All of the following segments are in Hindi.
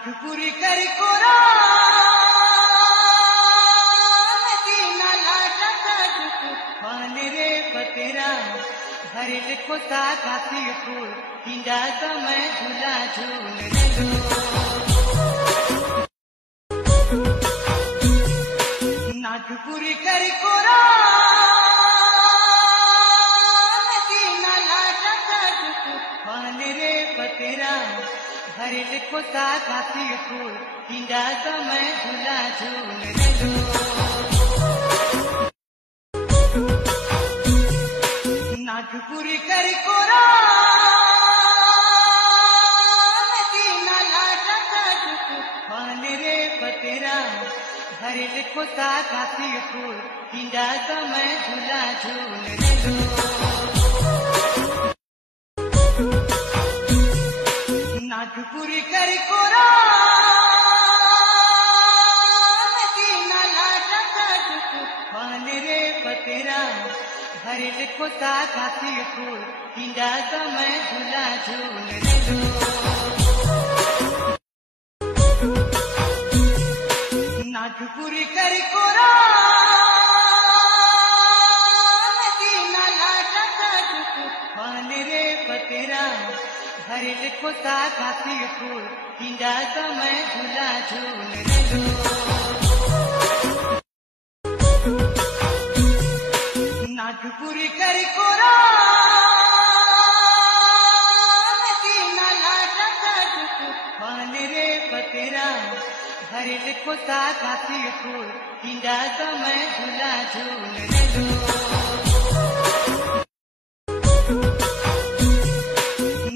नागपुरी करी कोरा नगीना लाटा दुख पाने रे पतेरा हरिल कोता काफी फूल हिंदा समय झूला झूल लो नागपुरी करी कोरा नगीना लाटा दुख पाने रे पतेरा हरिल कोता काफी फूल हिंदा समय झूला झूल लो नागपुरी करी कोरा नगीना लाटा दुख पाने रे पतेरा हरिल कोता काफी फूल हिंदा समय झूला झूल लो नागपुरी करी कोरा नगीना लाटा दुख पाने रे पतेरा हरिल कोता काफी फूल हिंदा समय झूला झूल लो नागपुरी करी कोरा नगीना लाटा दुख पाने रे पतेरा हरिल कोता काफी फूल हिंदा समय झूला झूल लो नागपुरी करी कोरा नगीना लाटा दुख पाने रे पतेरा हरिल कोता काफी फूल हिंदा समय झूला झूल लो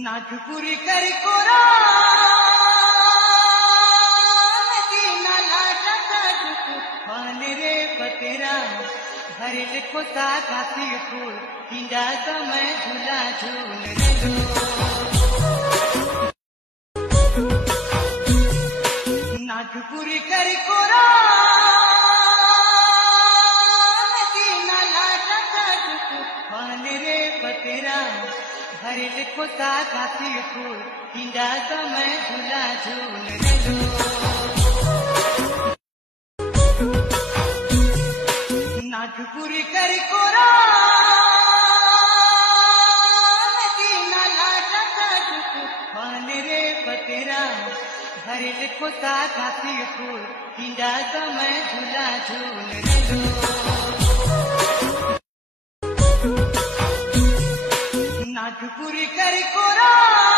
नागपुरी करी कोरा नगीना लाटा दुख पाने रे पतेरा हरिल कोता काफी फूल हिंदा समय झूला झूल लो नागपुरी करी कोरा नगीना लाटा दुख पाने रे पतेरा हरिल कोता काफी फूल हिंदा समय झूला झूल लो नागपुरी करी कोरा नगीना लाटा दुख पाने रे पतेरा हरिल कोता काफी फूल हिंदा समय झूला झूल लो नागपुरी करी कोरा